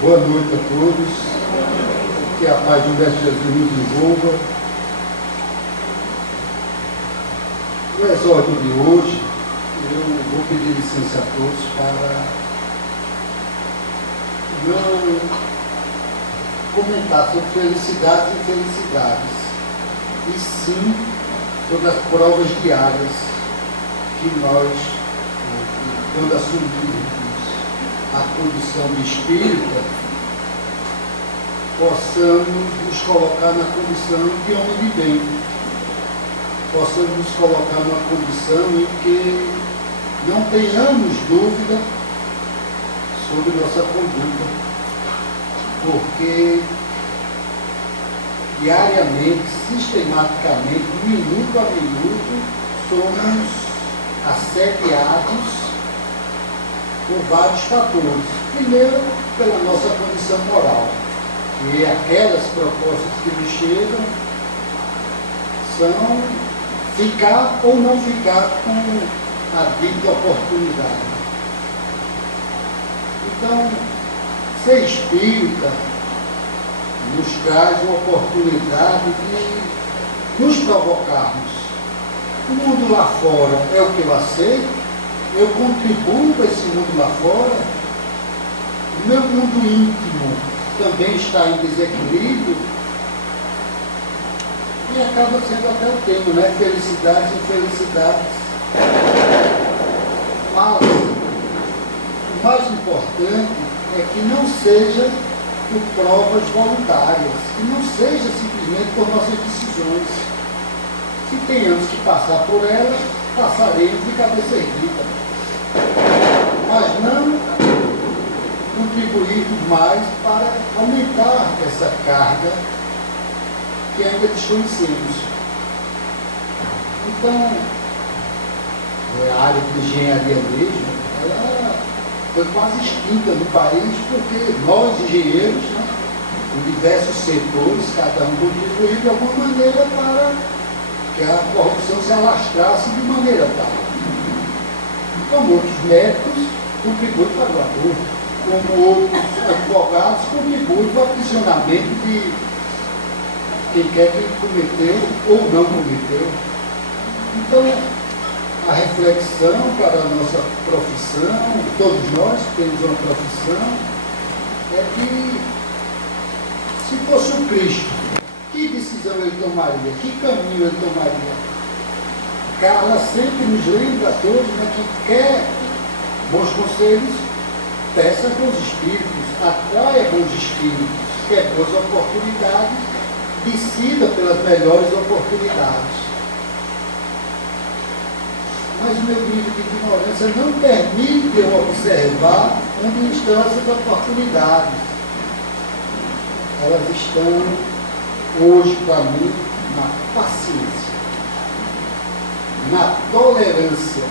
Boa noite a todos, que a paz do Mestre Jesus nos envolva. No exórdio de hoje, eu vou pedir licença a todos para não comentar sobre felicidades e infelicidades, e sim sobre as provas diárias que nós, quando assumimos a condição de espírita, possamos nos colocar na condição de homem de bem, possamos nos colocar numa condição em que não tenhamos dúvida sobre nossa conduta, porque diariamente, sistematicamente, minuto a minuto, somos assediados por vários fatores. Primeiro, pela nossa condição moral, e aquelas propostas que nos chegam são ficar ou não ficar com a dita oportunidade. Então, ser espírita nos traz uma oportunidade de nos provocarmos. O mundo lá fora é o que eu aceito, eu contribuo para esse mundo lá fora, o meu mundo íntimo também está em desequilíbrio, e acaba sendo até o tema, né? Felicidades e infelicidades. Mas o mais importante é que não seja por provas voluntárias, que não seja simplesmente por nossas decisões. Se tenhamos que passar por elas, passaremos de cabeça erguida, mas não contribuirmos mais para aumentar essa carga que ainda desconhecemos. Então, a área de engenharia mesmo, ela foi quase extinta no país, porque nós, engenheiros, né, em diversos setores, cada um contribuiu de alguma maneira para que a corrupção se alastrasse de maneira tal. Como outros médicos contribuem para o aborto, como outros advogados contribuem para o aprisionamento de quem quer que cometeu ou não cometeu. Então, a reflexão para a nossa profissão, todos nós temos uma profissão, é que, se fosse o Cristo, que decisão ele tomaria? Que caminho ele tomaria? Carla sempre nos lembra a todos, né, que quer bons conselhos, peça bons espíritos, atraia bons espíritos, quer boas oportunidades, decida pelas melhores oportunidades. Mas o meu nível de ignorância não permite eu observar onde estão essas oportunidades. Elas estão, hoje, para mim, na paciência, na tolerância,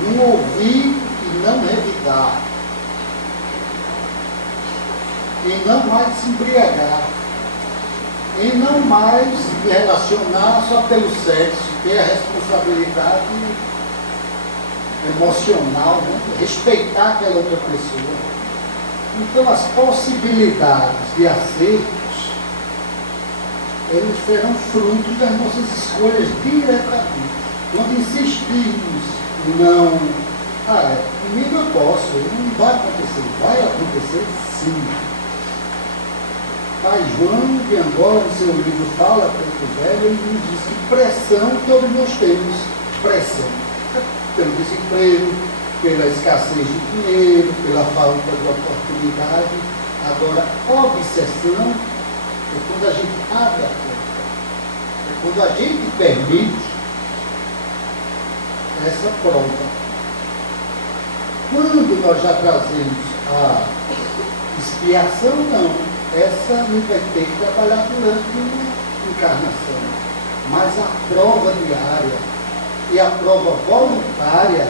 no ouvir e não revidar, em não mais se embriagar, em não mais se relacionar só pelo sexo, ter a responsabilidade emocional, né? Respeitar aquela outra pessoa. Então, as possibilidades de acertos, eles serão frutos das nossas escolhas diretamente. Quando insistirmos em não, comigo eu posso, não vai acontecer sim. Pai João de Angola, no seu livro Fala Preto Velho, ele nos diz que pressão todos nós temos. Pressão pelo desemprego, pela escassez de dinheiro, pela falta de oportunidade. Agora, obsessão é quando a gente abre a porta, é quando a gente permite essa prova. Quando nós já trazemos a expiação, não. Essa não vai ter que trabalhar durante uma encarnação. Mas a prova diária e a prova voluntária,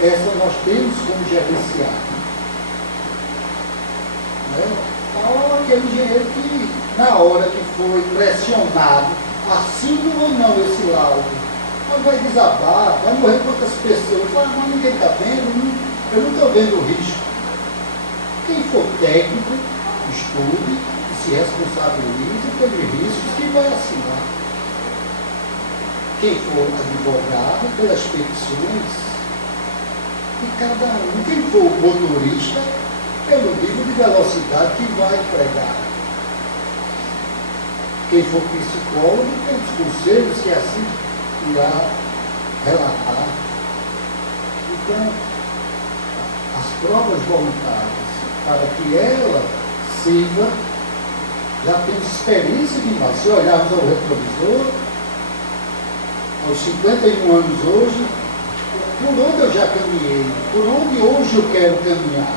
essa nós temos como gerenciar. Né? Então, aquele engenheiro que, na hora que foi pressionado, assina ou não esse laudo, mas vai desabar, vai morrer quantas pessoas, mas ninguém está vendo, eu não estou vendo o risco. Quem for técnico, estude, se responsabilize pelos riscos que vai assinar. Quem for advogado, pelas petições de cada um. Quem for motorista, pelo nível de velocidade que vai empregar. Quem for psicólogo, pelos conselhos que assim irá relatar. Então, as provas voluntárias, para que ela sirva, já temos experiência demais. Se olharmos ao retrovisor, aos 51 anos hoje, por onde eu já caminhei, por onde hoje eu quero caminhar.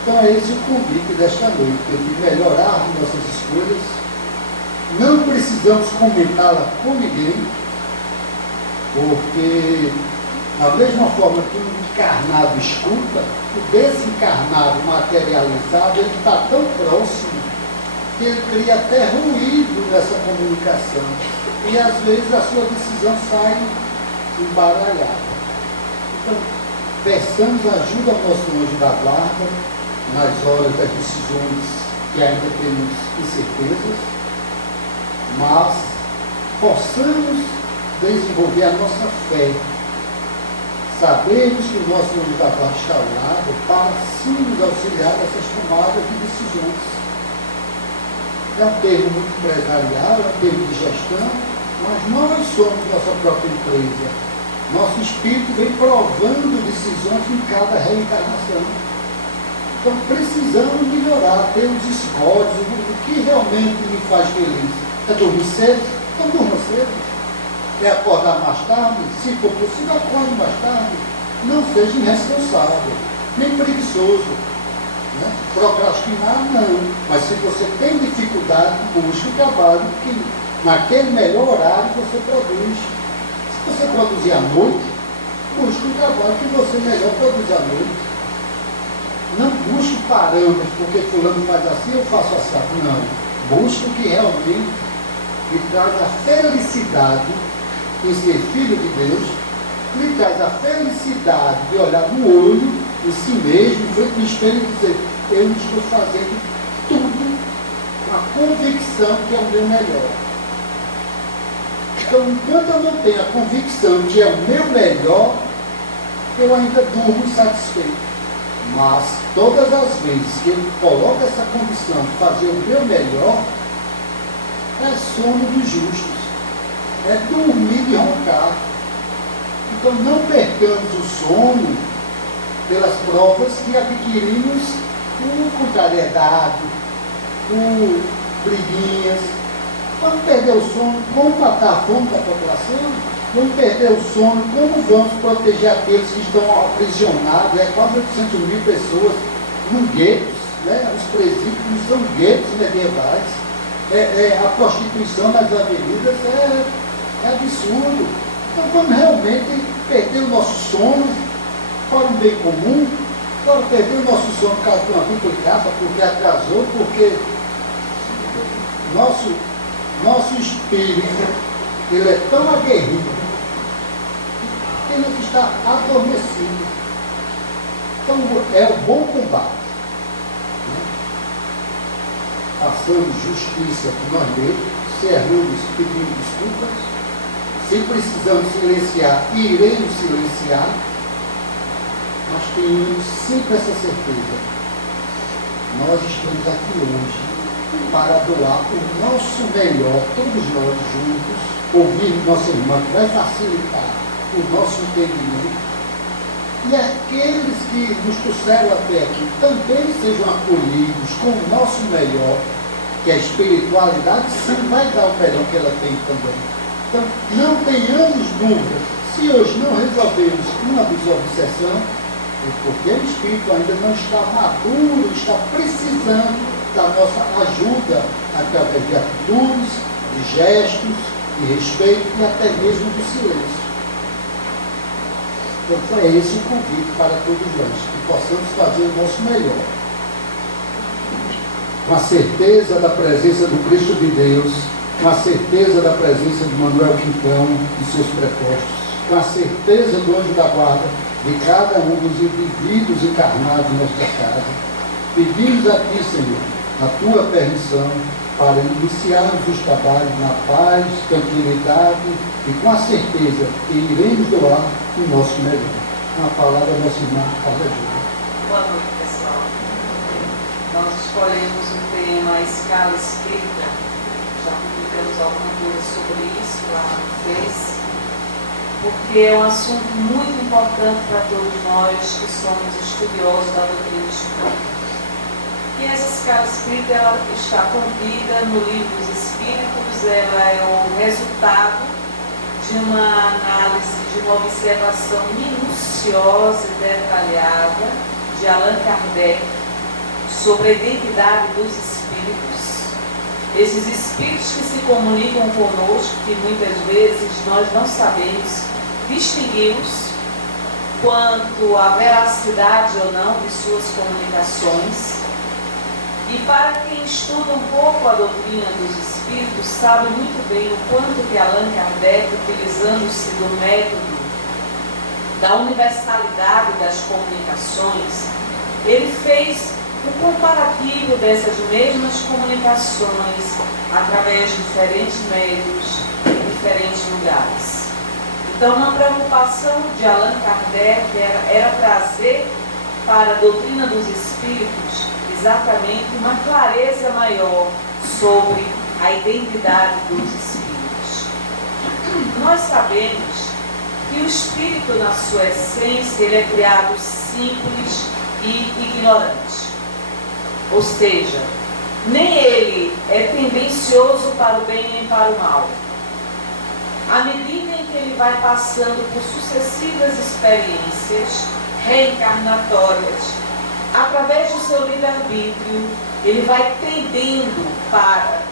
Então é esse o convite desta noite, de melhorar nossas escolhas. Não precisamos comentá-la com ninguém, porque da mesma forma que o encarnado escuta, o desencarnado materializado, ele está tão próximo que ele cria até ruído nessa comunicação. E às vezes a sua decisão sai embaralhada. Então, peçamos ajuda ao nosso anjo da guarda nas horas das decisões que ainda temos incertezas, mas possamos desenvolver a nossa fé. Sabemos que o nosso anjo da guarda está ao lado para sim nos auxiliar nessas tomadas de decisões. É um termo muito empresarial, é um termo de gestão, mas nós somos nossa própria empresa. Nosso espírito vem provando decisões em cada reencarnação. Então precisamos melhorar, termos escolhas, o que realmente me faz feliz. É dormir cedo? Então durma cedo. É acordar mais tarde? Se for possível, acorde mais tarde. Não seja irresponsável, nem preguiçoso. Né? Procrastinar, não. Mas se você tem dificuldade, busque o trabalho que naquele melhor horário você produz. Se você produzir à noite, busque um trabalho que você melhor produz à noite. Não busque parâmetros, porque fulano faz assim, eu faço assim. Não. Busque o que realmente lhe traz a felicidade em ser filho de Deus, lhe traz a felicidade de olhar no olho, em si mesmo, frente ao espelho e dizer, eu estou fazendo tudo com a convicção que é o meu melhor. Então, enquanto eu não tenho a convicção que é o meu melhor, eu ainda durmo satisfeito. Mas, todas as vezes que eu coloco essa condição de fazer o meu melhor, é sono dos justos. É dormir e roncar. Então, não percamos o sono pelas provas que adquirimos por contrariedade, por briguinhas. Vamos perder o sono, como matar a fome da população? Vamos perder o sono, como vamos proteger aqueles que estão aprisionados? Quase 800 mil pessoas em guetos, né? Os presídios são guetos medievais. A prostituição nas avenidas é absurdo. Então vamos realmente perder o nosso sono para o bem comum, para perder o nosso sono por causa de uma duplicata, porque atrasou, porque nosso espírito, ele é tão aguerrido, que ele está adormecido. Então, é o bom combate. Façamos justiça por nós mesmos, se erramos, pedimos desculpas. Se precisamos silenciar, iremos silenciar, mas tenhamos sempre essa certeza. Nós estamos aqui hoje para doar o nosso melhor, todos nós juntos, ouvir nossa irmã, que vai facilitar o nosso entendimento. E aqueles que nos trouxeram até aqui também sejam acolhidos com o nosso melhor, que a espiritualidade sim vai dar o melhor que ela tem também. Então, não tenhamos dúvidas. Se hoje não resolvemos uma desobsessão, é porque o espírito ainda não está maduro, está precisando da nossa ajuda através de atitudes, de gestos, de respeito e até mesmo do silêncio. Então é esse o convite para todos nós, que possamos fazer o nosso melhor. Com a certeza da presença do Cristo de Deus, com a certeza da presença de Manuel Quintão e seus prepostos, com a certeza do anjo da guarda de cada um dos indivíduos encarnados nesta casa, Pedimos a Ti, Senhor, a Tua permissão para iniciarmos os trabalhos na paz, tranquilidade e com a certeza que iremos doar o nosso melhor. A palavra da nossa irmã Carla Júlia. Boa noite, pessoal. Nós escolhemos o tema a escala espírita. Já publicamos alguma coisa sobre isso lá no Face, porque é um assunto muito importante para todos nós que somos estudiosos da doutrina espírita. E essa escala espírita, ela está contida no Livro dos Espíritos, ela é o resultado de uma análise, de uma observação minuciosa e detalhada de Allan Kardec sobre a identidade dos espíritos. Esses espíritos que se comunicam conosco, que muitas vezes nós não sabemos distingui-los quanto à veracidade ou não de suas comunicações. E para quem estuda um pouco a doutrina dos espíritos, sabe muito bem o quanto que Allan Kardec, utilizando-se do método da universalidade das comunicações, ele fez um comparativo dessas mesmas comunicações através de diferentes meios, em diferentes lugares. Então, uma preocupação de Allan Kardec era trazer para a doutrina dos espíritos exatamente uma clareza maior sobre a identidade dos espíritos. Nós sabemos que o espírito, na sua essência, ele é criado simples e ignorante. Ou seja, nem ele é tendencioso para o bem nem para o mal. À medida em que ele vai passando por sucessivas experiências reencarnatórias, através do seu livre-arbítrio, ele vai tendendo para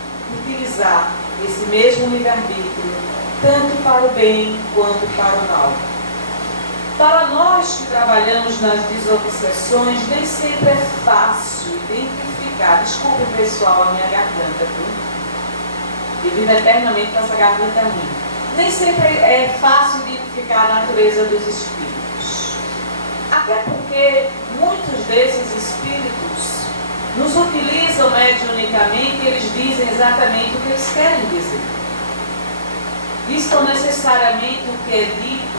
utilizar esse mesmo livre-arbítrio, tanto para o bem quanto para o mal. Para nós que trabalhamos nas desobsessões, nem sempre é fácil identificar. Desculpe, pessoal, a minha garganta, viu? Eu vivo eternamente com essa garganta ruim. Nem sempre é fácil identificar a natureza dos espíritos. Até porque muitos desses espíritos nos utilizam mediunicamente e eles dizem exatamente o que eles querem dizer. Isto não necessariamente o que é dito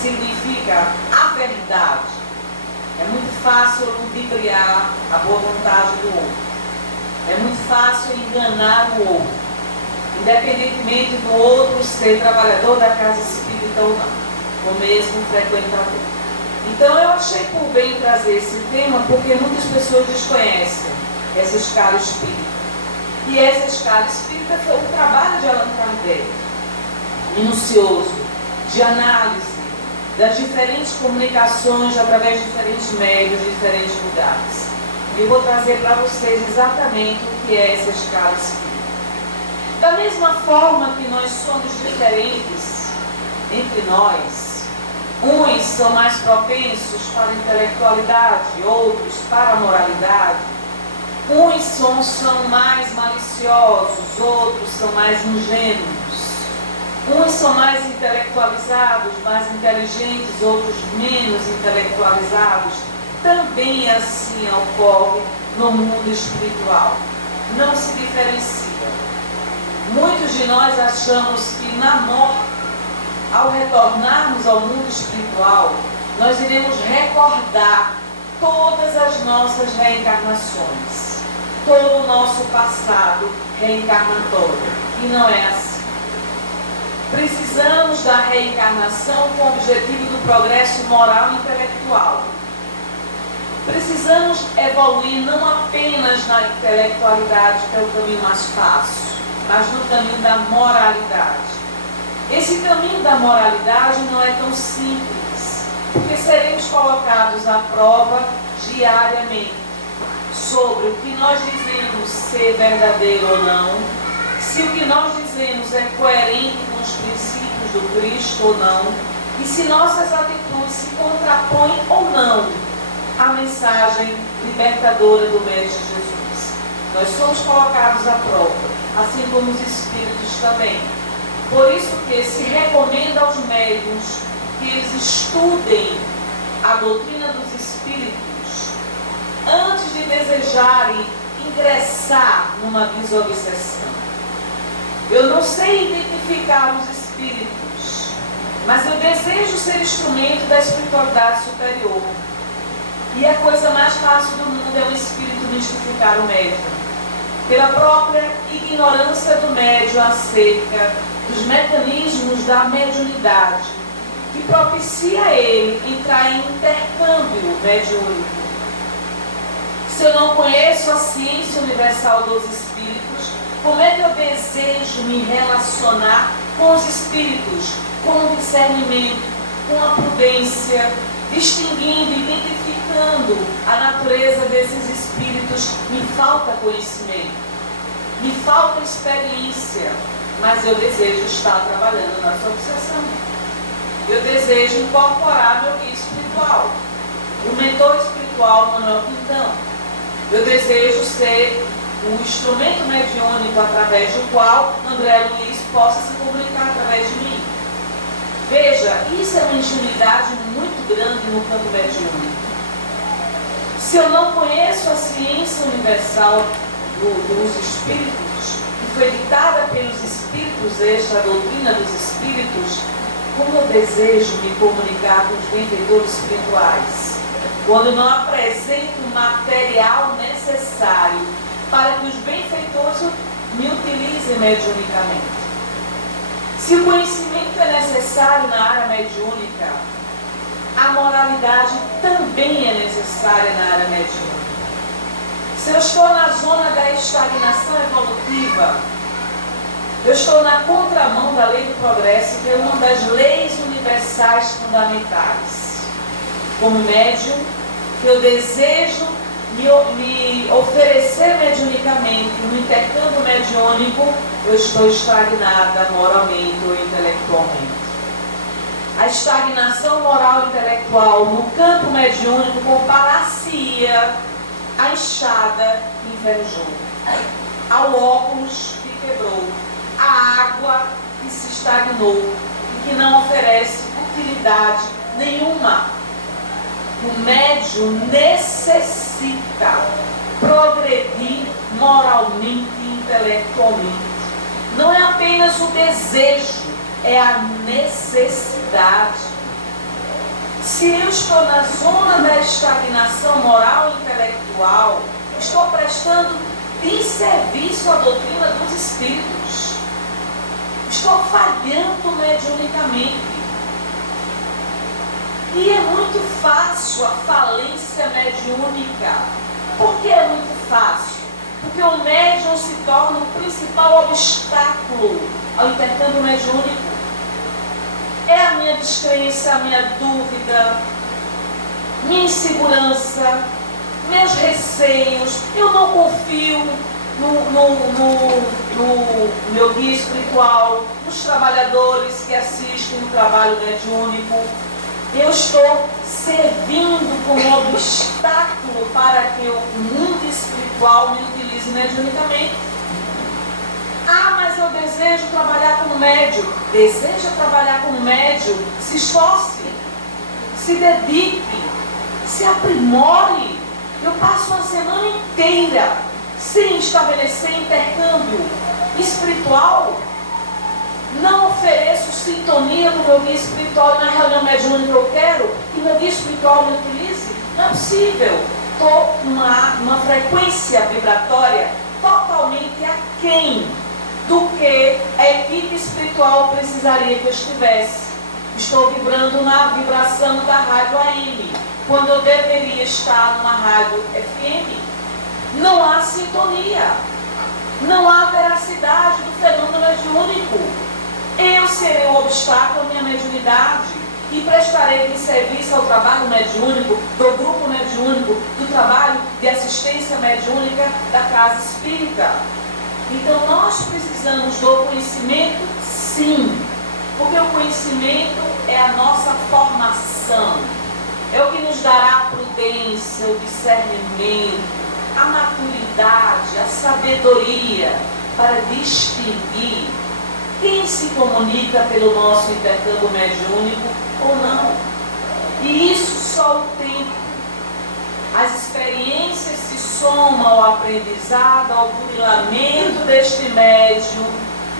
significa a verdade. É muito fácil ludibriar a boa vontade do outro. É muito fácil enganar o outro, independentemente do outro ser trabalhador da casa espírita ou não, ou mesmo frequentador. Então eu achei por bem trazer esse tema porque muitas pessoas desconhecem essa escala espírita. E essa escala espírita foi o trabalho de Allan Kardec, minucioso, de análise das diferentes comunicações através de diferentes meios, de diferentes lugares. E eu vou trazer para vocês exatamente o que é essa escala espírita. Da mesma forma que nós somos diferentes entre nós, uns são mais propensos para a intelectualidade, outros para a moralidade. Uns são mais maliciosos, outros são mais ingênuos. Uns são mais intelectualizados, mais inteligentes, outros menos intelectualizados. Também assim ocorre no mundo espiritual. Não se diferencia. Muitos de nós achamos que na morte, ao retornarmos ao mundo espiritual, nós iremos recordar todas as nossas reencarnações, todo o nosso passado reencarnatório. E não é assim. Precisamos da reencarnação com o objetivo do progresso moral e intelectual. Precisamos evoluir não apenas na intelectualidade, que é o caminho mais fácil, mas no caminho da moralidade. Esse caminho da moralidade não é tão simples, porque seremos colocados à prova diariamente sobre o que nós dizemos ser verdadeiro ou não, se o que nós dizemos é coerente com os princípios do Cristo ou não, e se nossas atitudes se contrapõem ou não à mensagem libertadora do Mestre Jesus. Nós somos colocados à prova, assim como os espíritos também. Por isso que se recomenda aos médiuns que eles estudem a doutrina dos espíritos antes de desejarem ingressar numa desobsessão. Eu não sei identificar os espíritos, mas eu desejo ser instrumento da espiritualidade superior. E a coisa mais fácil do mundo é o espírito mistificar o médium. Pela própria ignorância do médium acerca dos mecanismos da mediunidade, que propicia a ele entrar em intercâmbio mediúnico. Se eu não conheço a ciência universal dos espíritos, como é que eu desejo me relacionar com os espíritos, com o discernimento, com a prudência, distinguindo, identificando a natureza desses espíritos? Me falta conhecimento, me falta experiência, mas eu desejo estar trabalhando na sua obsessão. Eu desejo incorporar meu guia espiritual, o mentor espiritual Manuel Quintão. Eu desejo ser o instrumento mediúnico através do qual André Luiz possa se comunicar através de mim. Veja, isso é uma ingenuidade muito grande no campo mediúnico. Se eu não conheço a ciência universal dos espíritos, que foi ditada pelos espíritos, esta doutrina dos espíritos, como eu desejo me comunicar com os benfeitores espirituais, quando não apresento o material necessário para que os benfeitores me utilizem mediunicamente? Se o conhecimento é necessário na área mediúnica, a moralidade também é necessária na área mediúnica. Se eu estou na zona da estagnação evolutiva, eu estou na contramão da lei do progresso, que é uma das leis universais fundamentais. Como médium, que eu desejo me oferecer mediunicamente, no intercâmbio mediúnico, eu estou estagnada moralmente ou intelectualmente. A estagnação moral e intelectual no campo mediúnico compara-se-ia à enxada que enferrujou, ao óculos que quebrou, à água que se estagnou e que não oferece utilidade nenhuma. O médium necessita progredir moralmente e intelectualmente. Não é apenas o desejo, é a necessidade. Se eu estou na zona da estagnação moral e intelectual, estou prestando desserviço à doutrina dos espíritos. Estou falhando mediunicamente. E é muito fácil a falência mediúnica. Por que é muito fácil? Porque o médium se torna o principal obstáculo ao intercâmbio mediúnico. É a minha descrença, a minha dúvida, minha insegurança, meus receios. Eu não confio no meu guia espiritual, nos trabalhadores que assistem o trabalho mediúnico. Eu estou servindo como obstáculo para que o mundo espiritual me utilize mediunicamente. Ah, mas eu desejo trabalhar como médium. Deseja trabalhar como médium? Se esforce, se dedique, se aprimore. Eu passo uma semana inteira sem estabelecer intercâmbio espiritual. Não ofereço sintonia com o meu guia espiritual na reunião mediúnica. Eu quero que meu guia espiritual me utilize. Não é possível. Estou numa frequência vibratória totalmente aquém do que a equipe espiritual precisaria que eu estivesse. Estou vibrando na vibração da rádio AM, quando eu deveria estar numa rádio FM. Não há sintonia. Não há veracidade do fenômeno mediúnico. Eu serei o obstáculo à minha mediunidade e prestarei de serviço ao trabalho mediúnico, do grupo mediúnico, do trabalho de assistência mediúnica da casa espírita. Então nós precisamos do conhecimento, sim, porque o conhecimento é a nossa formação, é o que nos dará a prudência, o discernimento, a maturidade, a sabedoria para distinguir quem se comunica pelo nosso intercâmbio mediúnico ou não. E isso só o tempo As experiências se somam ao aprendizado, ao burilamento deste médium,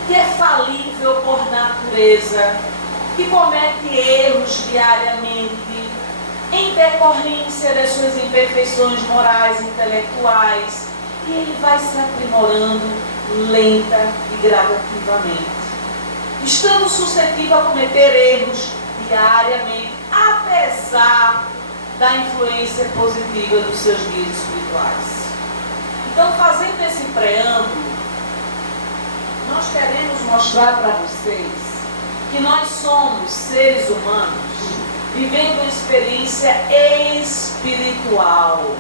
que é falível por natureza, que comete erros diariamente, em decorrência das suas imperfeições morais e intelectuais, e ele vai se aprimorando lenta e gradativamente, estando suscetível a cometer erros diariamente, apesar da influência positiva dos seus guias espirituais. Então, fazendo esse preâmbulo, nós queremos mostrar para vocês que nós somos seres humanos vivendo uma experiência espiritual.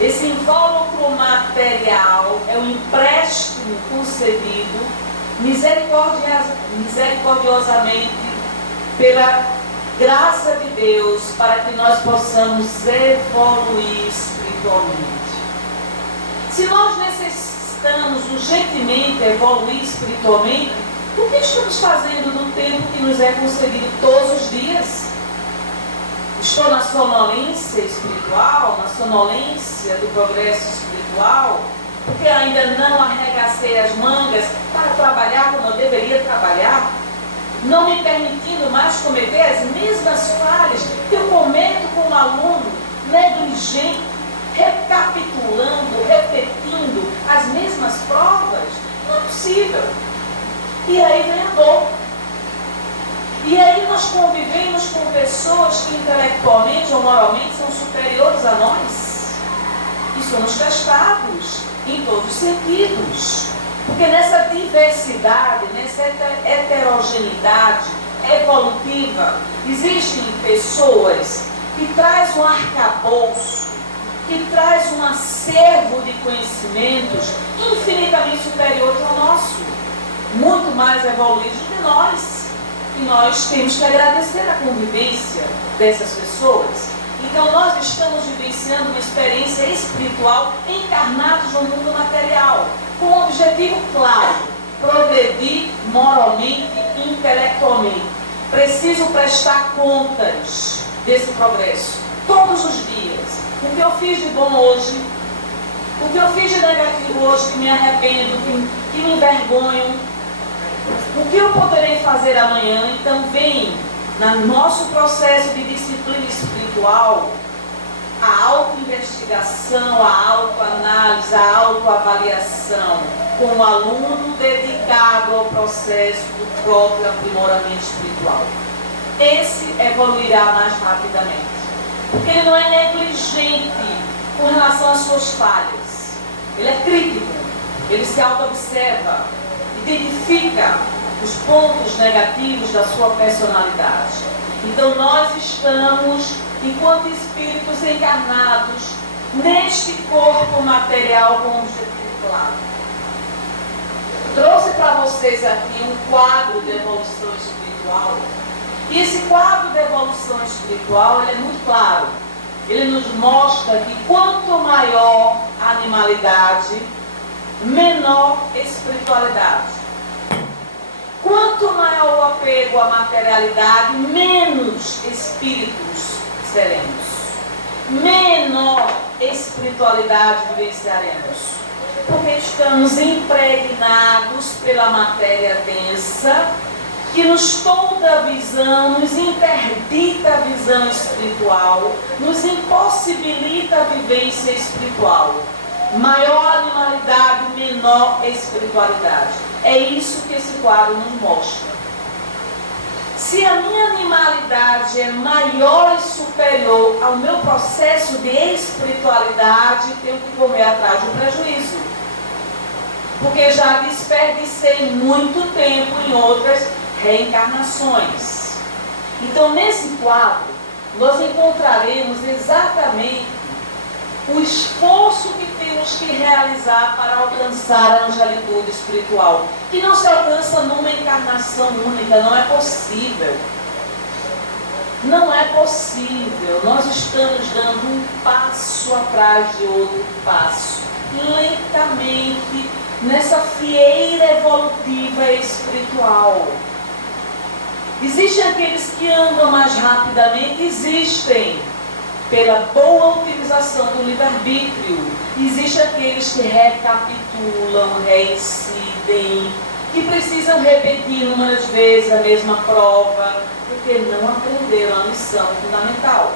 Esse invólucro material é um empréstimo concedido misericordiosamente pela graça de Deus para que nós possamos evoluir espiritualmente. Se nós necessitamos urgentemente evoluir espiritualmente, o que estamos fazendo no tempo que nos é concedido todos os dias? Estou na sonolência espiritual, na sonolência do progresso espiritual, porque ainda não arregacei as mangas para trabalhar como eu deveria trabalhar, não me permitindo mais cometer as mesmas falhas que eu cometo como aluno negligente, recapitulando, repetindo as mesmas provas. Não é possível. E aí vem a dor. E aí nós convivemos com pessoas que intelectualmente ou moralmente são superiores a nós. E somos testados em todos os sentidos. Porque nessa diversidade, nessa heterogeneidade evolutiva, existem pessoas que trazem um arcabouço, que traz um acervo de conhecimentos infinitamente superiores ao nosso, muito mais evoluídos do que nós. E nós temos que agradecer a convivência dessas pessoas. Então nós estamos vivenciando uma experiência espiritual encarnados no mundo material, com um objetivo claro: progredir moralmente e intelectualmente. Preciso prestar contas desse progresso todos os dias. O que eu fiz de bom hoje, o que eu fiz de negativo hoje, que me arrependo, que me envergonho, o que eu poderei fazer amanhã. Então vem no nosso processo de disciplina espiritual a autoinvestigação, a autoanálise, a autoavaliação, com o aluno dedicado ao processo do próprio aprimoramento espiritual. Esse evoluirá mais rapidamente, porque ele não é negligente com relação às suas falhas. Ele é crítico, ele se auto-observa, identifica os pontos negativos da sua personalidade. Então nós estamos, enquanto espíritos encarnados, neste corpo material com um objetivo claro. Trouxe para vocês aqui um quadro de evolução espiritual. E esse quadro de evolução espiritual, ele é muito claro. Ele nos mostra que quanto maior a animalidade, menor espiritualidade. Quanto maior o apego à materialidade, menos espíritos seremos. Menor espiritualidade vivenciaremos. Porque estamos impregnados pela matéria densa, que nos tolda a visão, nos interdita a visão espiritual, nos impossibilita a vivência espiritual. Maior animalidade, menor espiritualidade. É isso que esse quadro nos mostra. Se a minha animalidade é maior e superior ao meu processo de espiritualidade, tenho que correr atrás do prejuízo. Porque já desperdicei muito tempo em outras reencarnações. Então, nesse quadro, nós encontraremos exatamente o esforço que temos que realizar para alcançar a angelitude espiritual, que não se alcança numa encarnação única. Não é possível. Não é possível. Nós estamos dando um passo atrás de outro passo, lentamente, nessa fieira evolutiva espiritual. Existem aqueles que andam mais rapidamente? Existem. pela boa utilização do livre-arbítrio. Existem aqueles que recapitulam, reincidem, que precisam repetir inúmeras vezes a mesma prova, porque não aprenderam a lição fundamental.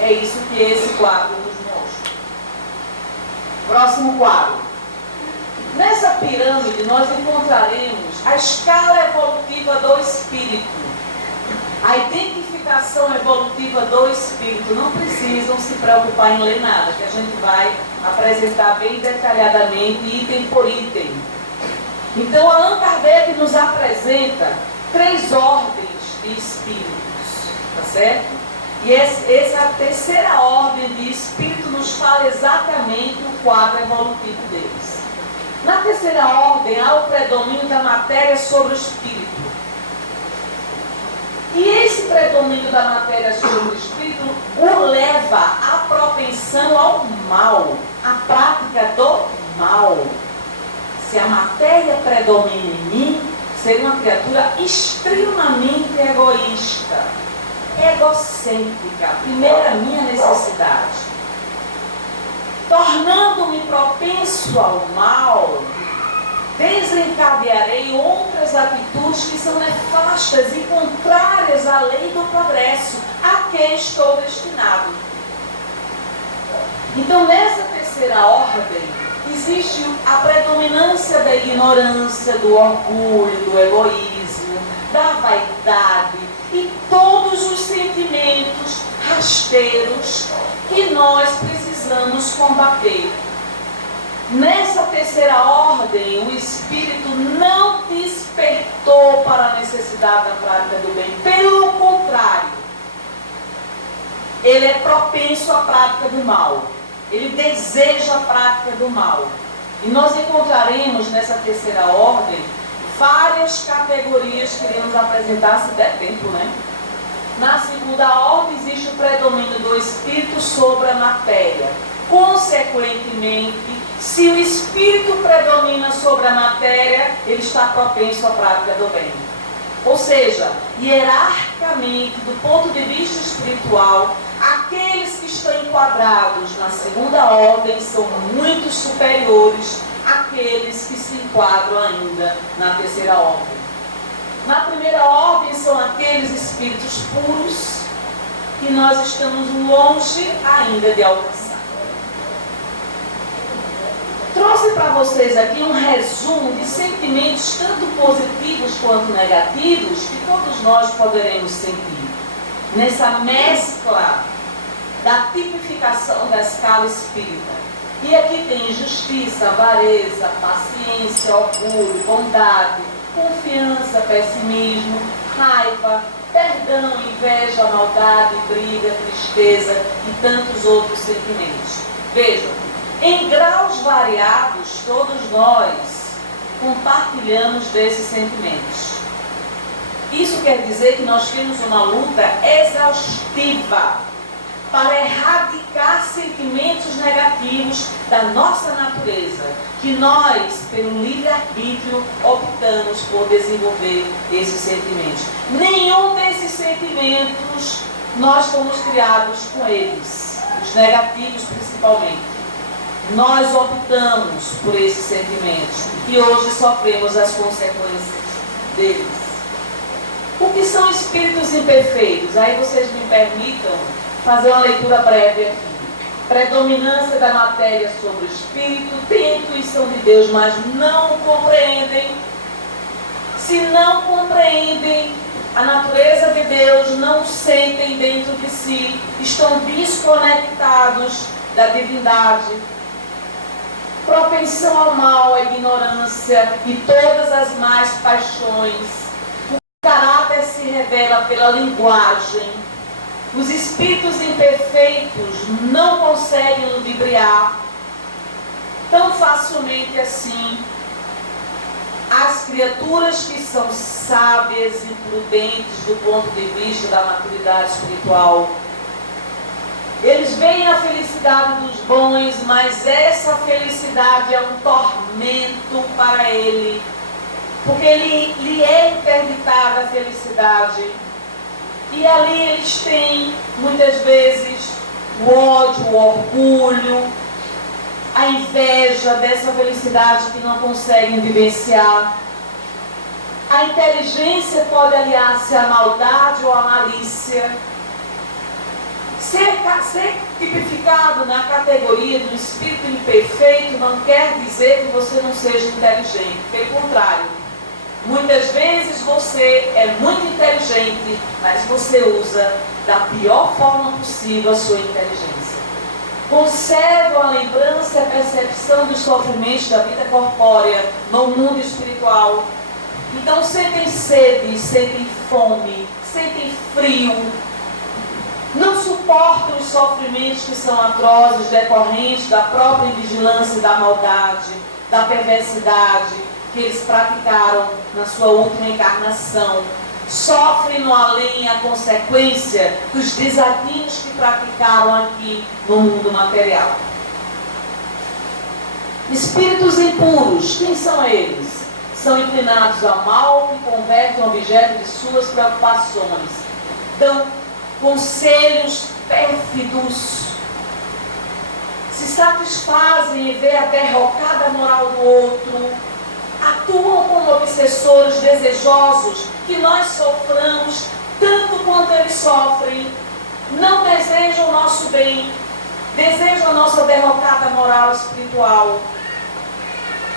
É isso que esse quadro nos mostra. Próximo quadro. Nessa pirâmide nós encontraremos a escala evolutiva do espírito. A identificação evolutiva do espírito. Não precisam se preocupar em ler nada, que a gente vai apresentar bem detalhadamente, item por item. Então, Allan Kardec nos apresenta 3 ordens de espíritos, tá certo? E essa terceira ordem de espírito nos fala exatamente o quadro evolutivo deles. Na terceira ordem, há o predomínio da matéria sobre o espírito. E esse predomínio da matéria sobre o espírito o leva à propensão ao mal, à prática do mal. Se a matéria predomina em mim, ser uma criatura extremamente egoísta, egocêntrica, primeiro a minha necessidade. Tornando-me propenso ao mal, desencadearei outras atitudes que são nefastas e contrárias à lei do progresso, a que estou destinado. Então, nessa terceira ordem, existe a predominância da ignorância, do orgulho, do egoísmo, da vaidade e todos os sentimentos rasteiros que nós precisamos combater. Nessa terceira ordem, o espírito não despertou para a necessidade da prática do bem. Pelo contrário, ele é propenso à prática do mal. Ele deseja a prática do mal. E nós encontraremos nessa terceira ordem várias categorias que iremos apresentar, se der tempo, né? Na segunda ordem existe o predomínio do espírito sobre a matéria. Consequentemente, se o espírito predomina sobre a matéria, ele está propenso à prática do bem. Ou seja, hierarquicamente, do ponto de vista espiritual, aqueles que estão enquadrados na segunda ordem são muito superiores àqueles que se enquadram ainda na terceira ordem. Na primeira ordem são aqueles espíritos puros que nós estamos longe ainda de alcançar. Trouxe para vocês aqui um resumo de sentimentos tanto positivos quanto negativos que todos nós poderemos sentir nessa mescla da tipificação da escala espírita. E aqui tem justiça, avareza, paciência, orgulho, bondade, confiança, pessimismo, raiva, perdão, inveja, maldade, briga, tristeza e tantos outros sentimentos. Vejam, em graus variados, todos nós compartilhamos desses sentimentos. Isso quer dizer que nós temos uma luta exaustiva para erradicar sentimentos negativos da nossa natureza, que nós, pelo livre-arbítrio, optamos por desenvolver esses sentimentos. Nenhum desses sentimentos nós fomos criados com eles, os negativos principalmente. Nós optamos por esses sentimentos e hoje sofremos as consequências deles. O que são espíritos imperfeitos? Aí vocês me permitam fazer uma leitura breve aqui. Predominância da matéria sobre o espírito, tem a intuição de Deus, mas não o compreendem. Se não compreendem a natureza de Deus, não o sentem dentro de si, estão desconectados da divindade. Propensão ao mal, à ignorância e todas as más paixões. O caráter se revela pela linguagem. Os espíritos imperfeitos não conseguem ludibriar tão facilmente assim as criaturas que são sábias e prudentes do ponto de vista da maturidade espiritual. Eles veem a felicidade dos bons, mas essa felicidade é um tormento para ele, porque lhe é interditada a felicidade. E ali eles têm, muitas vezes, o ódio, o orgulho, a inveja dessa felicidade que não conseguem vivenciar. A inteligência pode aliar-se à maldade ou à malícia. Ser tipificado na categoria do espírito imperfeito não quer dizer que você não seja inteligente. Pelo contrário, muitas vezes você é muito inteligente, mas você usa da pior forma possível a sua inteligência. Conservam a lembrança e a percepção dos sofrimentos da vida corpórea no mundo espiritual. Então sentem sede, sentem fome, sentem frio, não suportam os sofrimentos que são atrozes, decorrentes da própria vigilância da maldade, da perversidade que eles praticaram na sua última encarnação. Sofrem no além a consequência dos desatinos que praticaram aqui no mundo material. Espíritos impuros, quem são eles? São inclinados ao mal que convertem o objeto de suas preocupações. Dão conselhos pérfidos. Se satisfazem em ver a derrocada moral do outro. Atuam como obsessores desejosos que nós soframos tanto quanto eles sofrem. Não desejam o nosso bem. Desejam a nossa derrocada moral espiritual.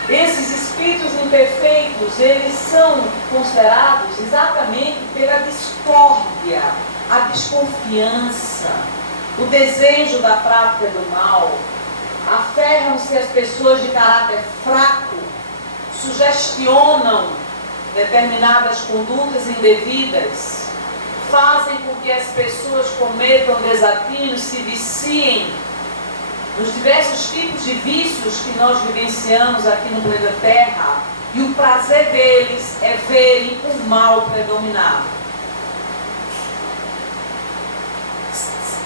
Esses espíritos imperfeitos, eles são considerados exatamente pela discórdia, a desconfiança, o desejo da prática do mal. Aferram-se às pessoas de caráter fraco, sugestionam determinadas condutas indevidas, fazem com que as pessoas cometam desatinos, se viciem nos diversos tipos de vícios que nós vivenciamos aqui no planeta Terra, e o prazer deles é verem o mal predominar.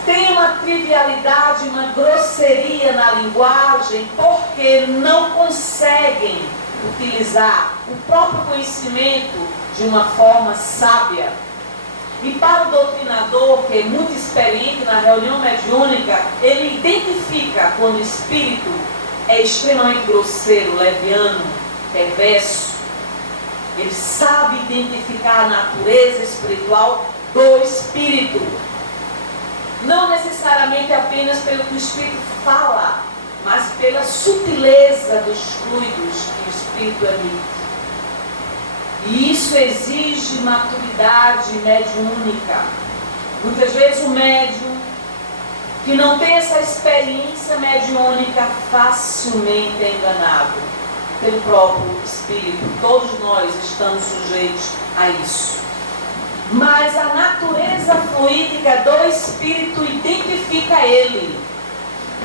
Tem uma trivialidade, uma grosseria na linguagem, porque não conseguem utilizar o próprio conhecimento de uma forma sábia. E para o doutrinador, que é muito experiente na reunião mediúnica, ele identifica quando o espírito é extremamente grosseiro, leviano, perverso. Ele sabe identificar a natureza espiritual do espírito. Não necessariamente apenas pelo que o espírito fala, mas pela sutileza dos fluidos que o espírito emite. E isso exige maturidade mediúnica. Muitas vezes o médium que não tem essa experiência mediúnica facilmente é enganado pelo próprio espírito. Todos nós estamos sujeitos a isso. Mas a natureza fluídica do espírito identifica ele.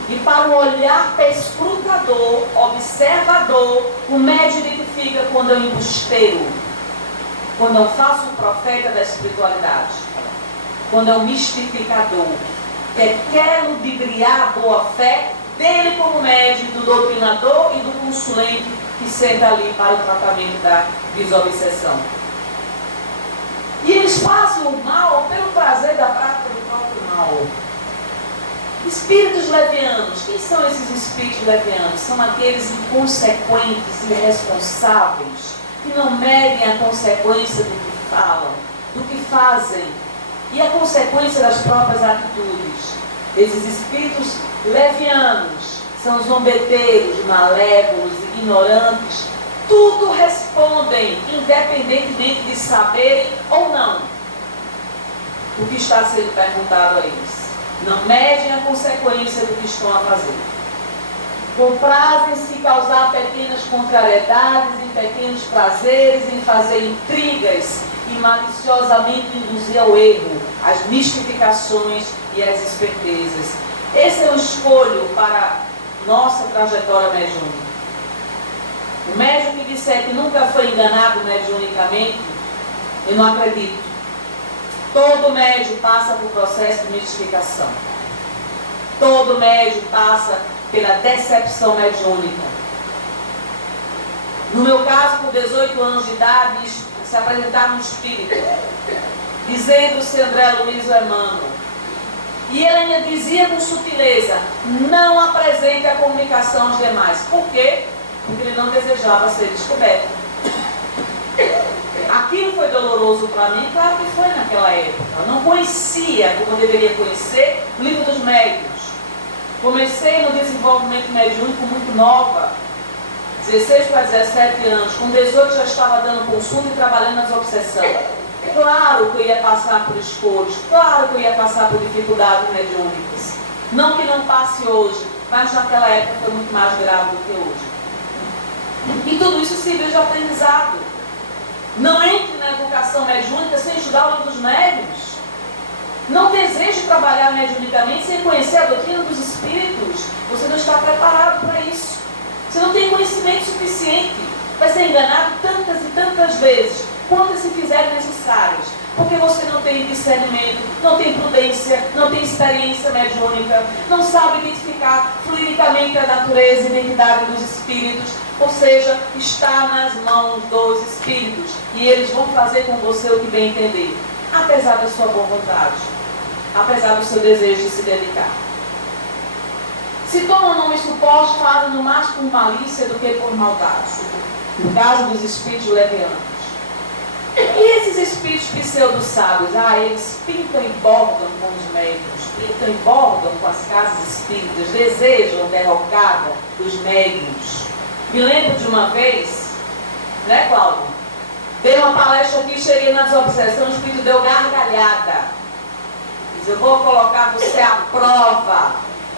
E para o olhar perscrutador, observador, o médium identifica quando é um embusteiro, quando é um falso profeta da espiritualidade, quando é um mistificador, que quer ludibriar a boa fé dele como médium, do doutrinador e do consulente que senta ali para o tratamento da desobsessão. E eles fazem o mal pelo prazer da prática do próprio mal. Espíritos levianos. Quem são esses espíritos levianos? São aqueles inconsequentes e irresponsáveis, que não medem a consequência do que falam, do que fazem, e a consequência das próprias atitudes. Esses espíritos levianos são zombeteiros, malévolos, ignorantes. Tudo respondem, independentemente de saberem ou não o que está sendo perguntado a eles. Não medem a consequência do que estão a fazer. Comprazem-se em causar pequenas contrariedades, em pequenos prazeres, em fazer intrigas e maliciosamente induzir ao erro, as mistificações e as espertezas. Esse é um escolho para nossa trajetória mediúnica. O médium que disser que nunca foi enganado mediunicamente, eu não acredito. Todo médium passa por processo de mistificação. Todo médium passa pela decepção mediúnica. No meu caso, com 18 anos de idade, se apresentava um espírito, dizendo-se André Luiz Emmanuel, E ele ainda dizia com sutileza: não apresente a comunicação aos demais. Por quê? Porque ele não desejava ser descoberto. Aquilo foi doloroso para mim, claro que foi naquela época. Eu não conhecia, como eu deveria conhecer, o livro dos médiuns. Comecei no desenvolvimento mediúnico muito nova, 16 para 17 anos. Com 18 já estava dando consulta e trabalhando nas obsessões. Claro que eu ia passar por escolhas, claro que eu ia passar por dificuldades mediúnicas. Não que não passe hoje, mas naquela época foi muito mais grave do que hoje. E tudo isso serviu de aprendizado. Não entre na educação mediúnica sem estudar o livro dos médiuns. Não deseje trabalhar mediunicamente sem conhecer a doutrina dos espíritos. Você não está preparado para isso. Você não tem conhecimento suficiente. Vai ser enganado tantas e tantas vezes, quantas se fizerem necessárias. Porque você não tem discernimento, não tem prudência, não tem experiência mediúnica, não sabe identificar fluidicamente a natureza e identidade dos espíritos. Ou seja, está nas mãos dos espíritos. E eles vão fazer com você o que bem entender. Apesar da sua boa vontade. Apesar do seu desejo de se dedicar. Se tomam nome suposto, fazem-no mais por malícia do que por maldade. No caso dos espíritos levianos. E esses espíritos pseudo-sábios? Eles pintam e bordam com os médiuns, pintam e bordam com as casas espíritas, desejam derrocada dos médiuns. Me lembro de uma vez, né, Cláudio? Dei uma palestra aqui, cheguei nas obsessões, o espírito deu gargalhada. Diz: eu vou colocar você à prova,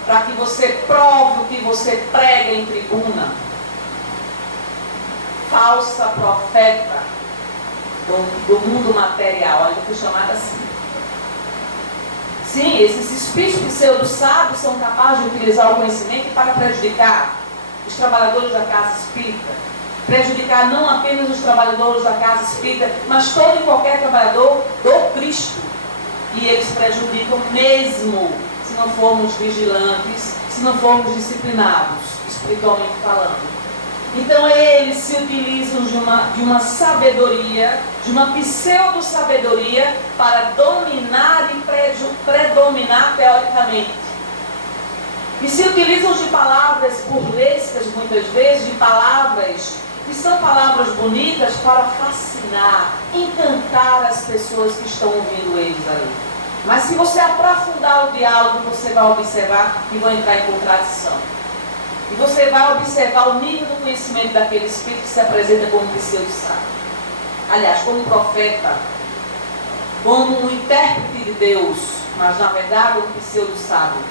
para que você prove o que você prega em tribuna. Falsa profeta do mundo material, ainda foi chamada assim. Sim, esses espíritos pseudo-sábios são capazes de utilizar o conhecimento para prejudicar os trabalhadores da casa espírita. Prejudicar não apenas os trabalhadores da casa espírita, mas todo e qualquer trabalhador do Cristo. E eles prejudicam mesmo se não formos vigilantes, se não formos disciplinados, espiritualmente falando. Então eles se utilizam de uma sabedoria, de uma pseudo-sabedoria para dominar e predominar teoricamente. E se utilizam de palavras burlescas, muitas vezes, de palavras que são palavras bonitas para fascinar, encantar as pessoas que estão ouvindo eles ali. Mas se você aprofundar o diálogo, você vai observar que vão entrar em contradição. E você vai observar o nível do conhecimento daquele espírito que se apresenta como pseudo-sábio. Aliás, como profeta, como um intérprete de Deus, mas na verdade um pseudo-sábio.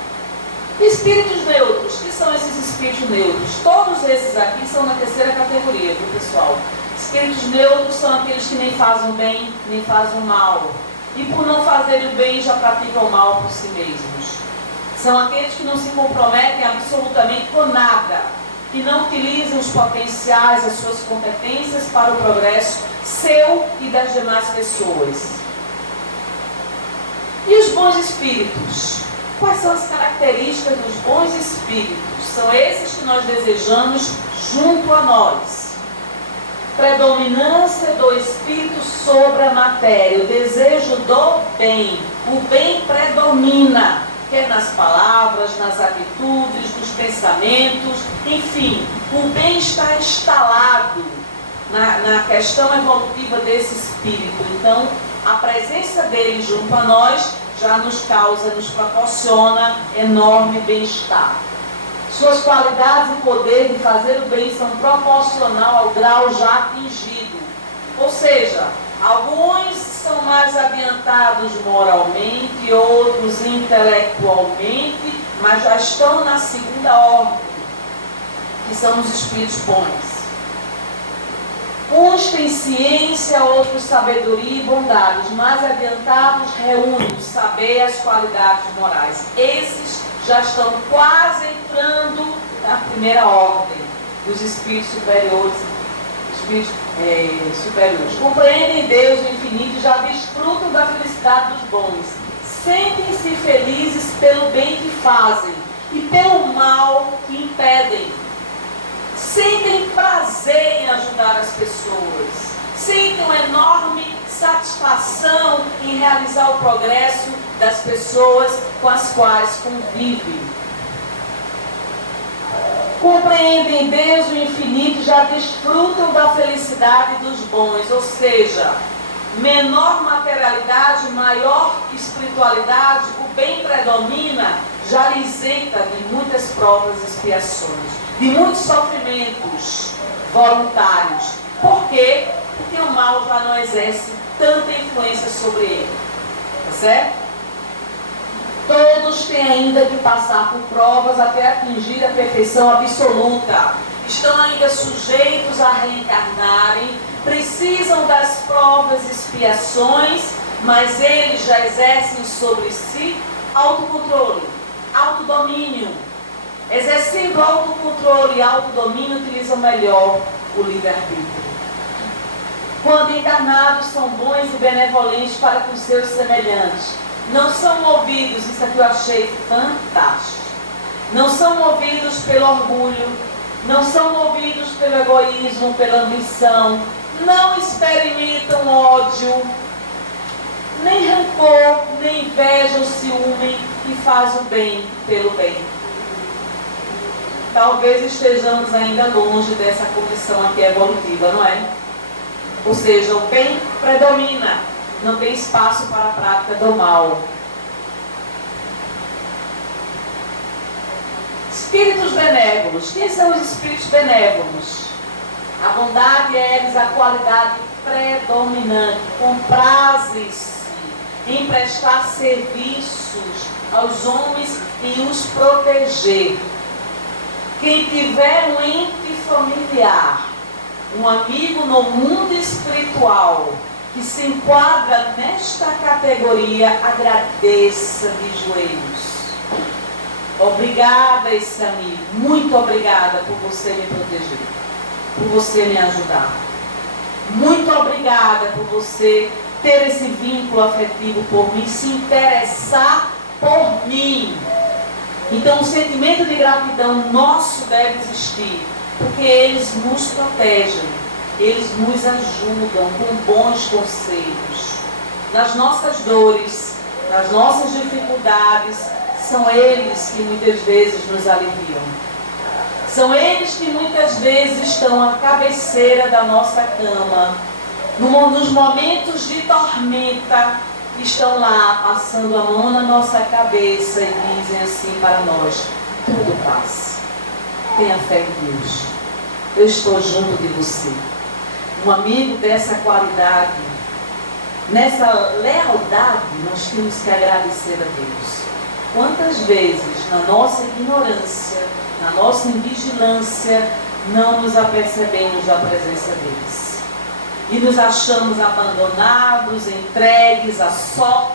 Espíritos neutros, que são esses espíritos neutros? Todos esses aqui são na terceira categoria, viu, pessoal? Espíritos neutros são aqueles que nem fazem o bem, nem fazem o mal. E por não fazerem o bem, já praticam o mal por si mesmos. São aqueles que não se comprometem absolutamente com nada, que não utilizam os potenciais, as suas competências para o progresso seu e das demais pessoas. E os bons espíritos? Quais são as características dos bons espíritos? São esses que nós desejamos junto a nós. Predominância do espírito sobre a matéria, o desejo do bem. O bem predomina, quer nas palavras, nas atitudes, nos pensamentos, enfim, o bem está instalado na questão evolutiva desse espírito. Então, a presença dele junto a nós já nos causa, nos proporciona enorme bem-estar. Suas qualidades e poder de fazer o bem são proporcional ao grau já atingido. Ou seja, alguns são mais adiantados moralmente, outros intelectualmente, mas já estão na segunda ordem, que são os espíritos bons. Uns têm ciência, outros sabedoria e bondade. Os mais adiantados reúnem o saber e as qualidades morais. Esses já estão quase entrando na primeira ordem dos espíritos superiores. Compreendem Deus o infinito e já desfrutam da felicidade dos bons. Sentem-se felizes pelo bem que fazem e pelo mal que impedem. Sentem prazer em ajudar as pessoas. Sentem um enorme satisfação em realizar o progresso das pessoas com as quais convive. Compreendem Deus o infinito e já desfrutam da felicidade dos bons, ou seja, menor materialidade, maior espiritualidade, o bem predomina, já lhe isenta de muitas provas e expiações, de muitos sofrimentos voluntários. Por quê? Porque o mal já não exerce tanta influência sobre ele. Tá certo? Todos têm ainda que passar por provas até atingir a perfeição absoluta. Estão ainda sujeitos a reencarnarem, precisam das provas e expiações, mas eles já exercem sobre si autocontrole, autodomínio. Exercendo autocontrole e autodomínio, utilizam melhor o livre-arbítrio. Quando encarnados, são bons e benevolentes para com seus semelhantes. Não são movidos, isso aqui eu achei fantástico, não são movidos pelo orgulho, não são movidos pelo egoísmo, pela ambição, não experimentam ódio, nem rancor, nem inveja ou ciúme, e faz o bem pelo bem. Talvez estejamos ainda longe dessa condição aqui evolutiva, não é? Ou seja, o bem predomina. Não tem espaço para a prática do mal. Espíritos benévolos. Quem são os espíritos benévolos? A bondade é eles a qualidade predominante. Comprazem-se em prestar serviços aos homens e os proteger. Quem tiver um ente familiar, um amigo no mundo espiritual, que se enquadra nesta categoria, agradeça de joelhos. Obrigada, esse amigo, muito obrigada por você me proteger, por você me ajudar. Muito obrigada por você ter esse vínculo afetivo por mim, se interessar por mim. Então o sentimento de gratidão nosso deve existir, porque eles nos protegem. Eles nos ajudam com bons conselhos. Nas nossas dores, nas nossas dificuldades, são eles que muitas vezes nos aliviam. São eles que muitas vezes estão à cabeceira da nossa cama. Nos momentos de tormenta, estão lá passando a mão na nossa cabeça e dizem assim para nós: tudo passa. Tenha fé em Deus. Eu estou junto de você. Um amigo dessa qualidade, nessa lealdade, nós temos que agradecer a Deus. Quantas vezes, na nossa ignorância, na nossa invigilância, não nos apercebemos da presença deles. E nos achamos abandonados, entregues à sorte,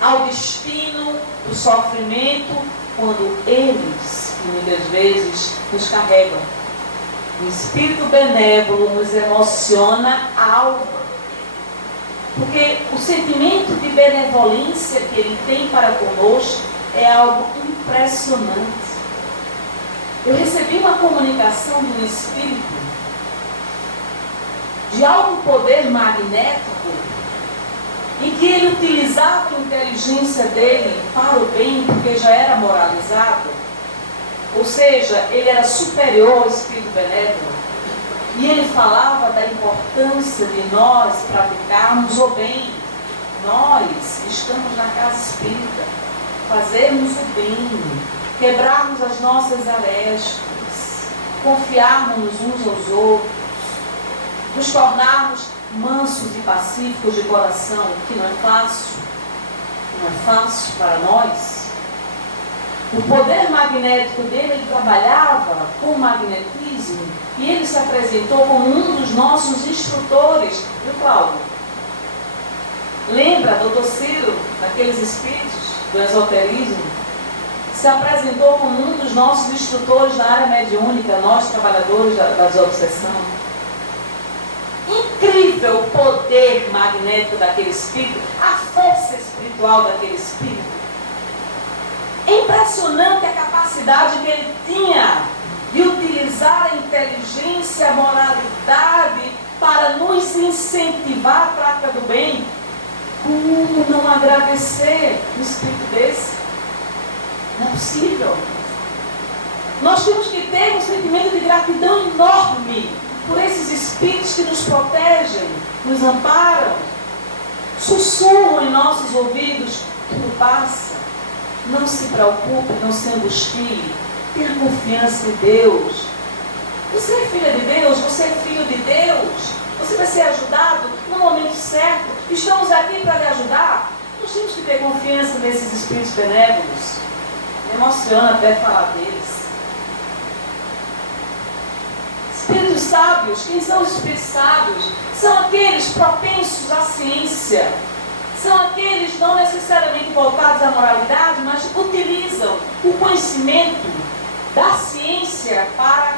ao destino, do sofrimento, quando eles, muitas vezes, nos carregam. O espírito benévolo nos emociona a alma. Porque o sentimento de benevolência que ele tem para conosco é algo impressionante. Eu recebi uma comunicação de um espírito de alto poder magnético, em que ele utilizava a inteligência dele para o bem, porque já era moralizado. Ou seja, ele era superior ao espírito benévolo. E ele falava da importância de nós praticarmos o bem. Nós estamos na casa espírita, fazermos o bem, quebrarmos as nossas arestas, confiarmos uns aos outros, nos tornarmos mansos e pacíficos de coração, que não é fácil para nós. O poder magnético dele, ele trabalhava com magnetismo e ele se apresentou como um dos nossos instrutores, viu, Cláudio? Lembra, doutor Ciro, daqueles espíritos do esoterismo? Se apresentou como um dos nossos instrutores na área mediúnica, nós trabalhadores da desobsessão. Incrível o poder magnético daquele espírito, a força espiritual daquele espírito. É impressionante a capacidade que ele tinha de utilizar a inteligência, a moralidade para nos incentivar à prática do bem. Como não agradecer um espírito desse? Não é possível. Nós temos que ter um sentimento de gratidão enorme por esses espíritos que nos protegem, nos amparam, sussurram em nossos ouvidos: tudo passa, não se preocupe, não se angustie, tenha confiança em Deus. Você é filha de Deus, você é filho de Deus, você vai ser ajudado no momento certo, estamos aqui para lhe ajudar. Nós temos que ter confiança nesses espíritos benévolos. Me emociona até falar deles. Espíritos sábios, quem são os espíritos sábios? São aqueles propensos à ciência, são aqueles não necessariamente voltados à moralidade, mas utilizam o conhecimento da ciência para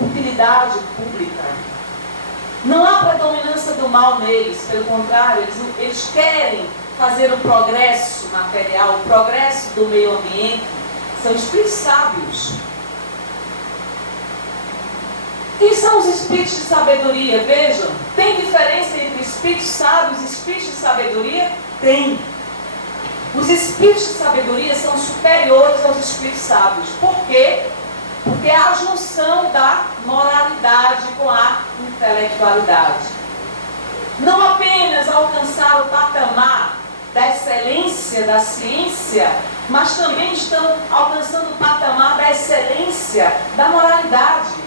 utilidade pública. Não há predominância do mal neles, pelo contrário, eles querem fazer o progresso material, o progresso do meio ambiente. São espíritos sábios. Quem são os espíritos de sabedoria? Vejam, tem diferença entre espíritos sábios e espíritos de sabedoria? Tem. Os espíritos de sabedoria são superiores aos espíritos sábios. Por quê? Porque é a junção da moralidade com a intelectualidade. Não apenas alcançar o patamar da excelência da ciência, mas também estão alcançando o patamar da excelência da moralidade.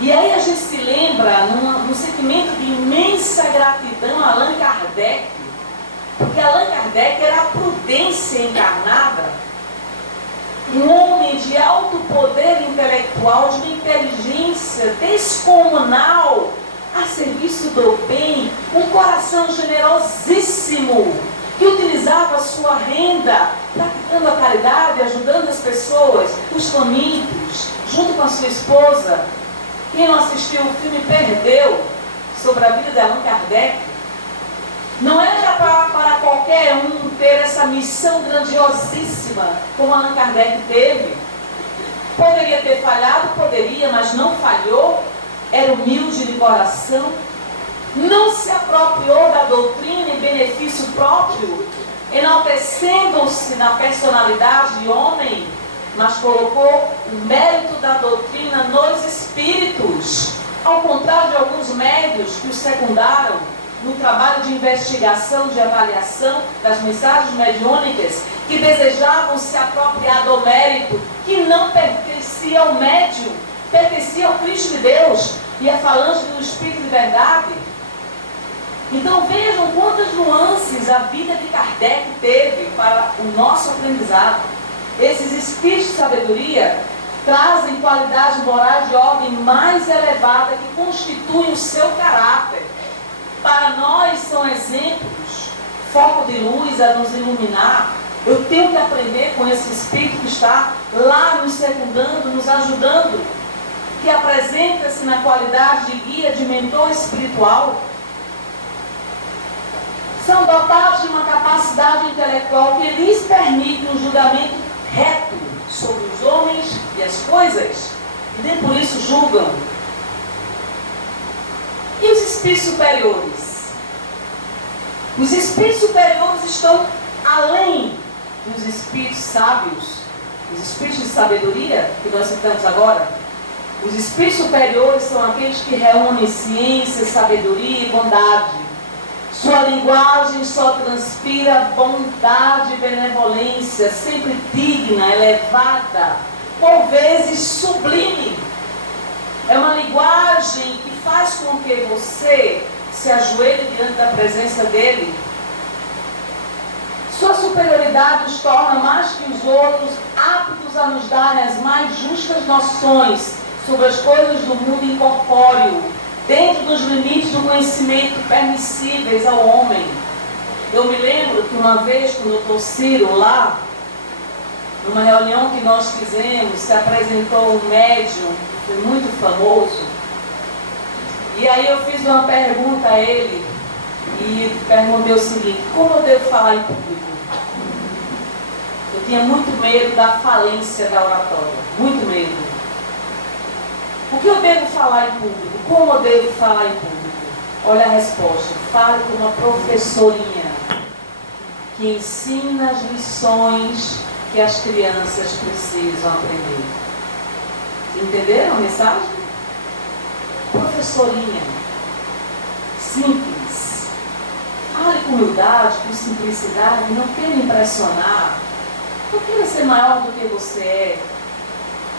E aí a gente se lembra num sentimento de imensa gratidão a Allan Kardec, porque Allan Kardec era a prudência encarnada, um homem de alto poder intelectual, de uma inteligência descomunal a serviço do bem, um coração generosíssimo, que utilizava a sua renda, praticando a caridade, ajudando as pessoas, os famintos, junto com a sua esposa. Quem não assistiu o filme perdeu, sobre a vida de Allan Kardec. Não era para qualquer um ter essa missão grandiosíssima como Allan Kardec teve. Poderia ter falhado, poderia, mas não falhou. Era humilde de coração. Não se apropriou da doutrina em benefício próprio, enaltecendo-se na personalidade de homem, mas colocou o mérito da doutrina nos espíritos, ao contrário de alguns médios que o secundaram no trabalho de investigação, de avaliação das mensagens mediúnicas, que desejavam se apropriar do mérito que não pertencia ao médium, pertencia ao Cristo de Deus e a falange do Espírito de verdade. Então vejam quantas nuances a vida de Kardec teve para o nosso aprendizado. Esses espíritos de sabedoria trazem qualidades morais de ordem mais elevada que constituem o seu caráter. Para nós são exemplos, foco de luz a nos iluminar. Eu tenho que aprender com esse espírito que está lá nos secundando, nos ajudando, que apresenta-se na qualidade de guia, de mentor espiritual. São dotados de uma capacidade intelectual que lhes permite um julgamento reto sobre os homens e as coisas, e nem por isso julgam. E os espíritos superiores? Os espíritos superiores estão além dos espíritos sábios, os espíritos de sabedoria que nós citamos agora. Os espíritos superiores são aqueles que reúnem ciência, sabedoria e bondade. Sua linguagem só transpira bondade e benevolência, sempre digna, elevada, por vezes sublime. É uma linguagem que faz com que você se ajoelhe diante da presença dele. Sua superioridade os torna mais que os outros aptos a nos darem as mais justas noções sobre as coisas do mundo incorpóreo, dentro dos limites do conhecimento permissíveis ao homem. Eu me lembro que uma vez com o Dr. Ciro lá, numa reunião que nós fizemos, se apresentou um médium que foi muito famoso. E aí eu fiz uma pergunta a ele, e perguntei o seguinte: como eu devo falar em público? Eu tinha muito medo da falência da oratória, muito medo. O que eu devo falar em público? Como eu devo falar em público? Olha a resposta. Fale com uma professorinha que ensina as lições que as crianças precisam aprender. Entenderam a mensagem? Professorinha. Simples. Fale com humildade, com simplicidade. Não queira impressionar. Não queira ser maior do que você é.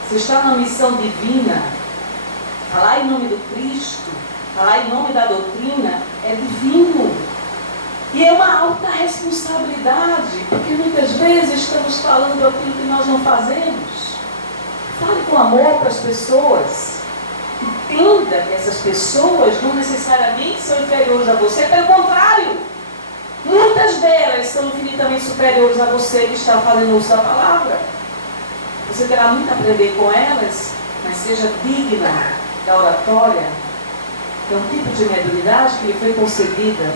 Você está numa missão divina. Falar em nome do Cristo, falar em nome da doutrina é divino. E é uma alta responsabilidade, porque muitas vezes estamos falando aquilo que nós não fazemos. Fale com amor para as pessoas. Entenda que essas pessoas não necessariamente são inferiores a você, pelo contrário. Muitas delas são infinitamente superiores a você que está fazendo uso da palavra. Você terá muito a aprender com elas, mas seja digna da oratória. É um tipo de mediunidade que lhe foi concedida.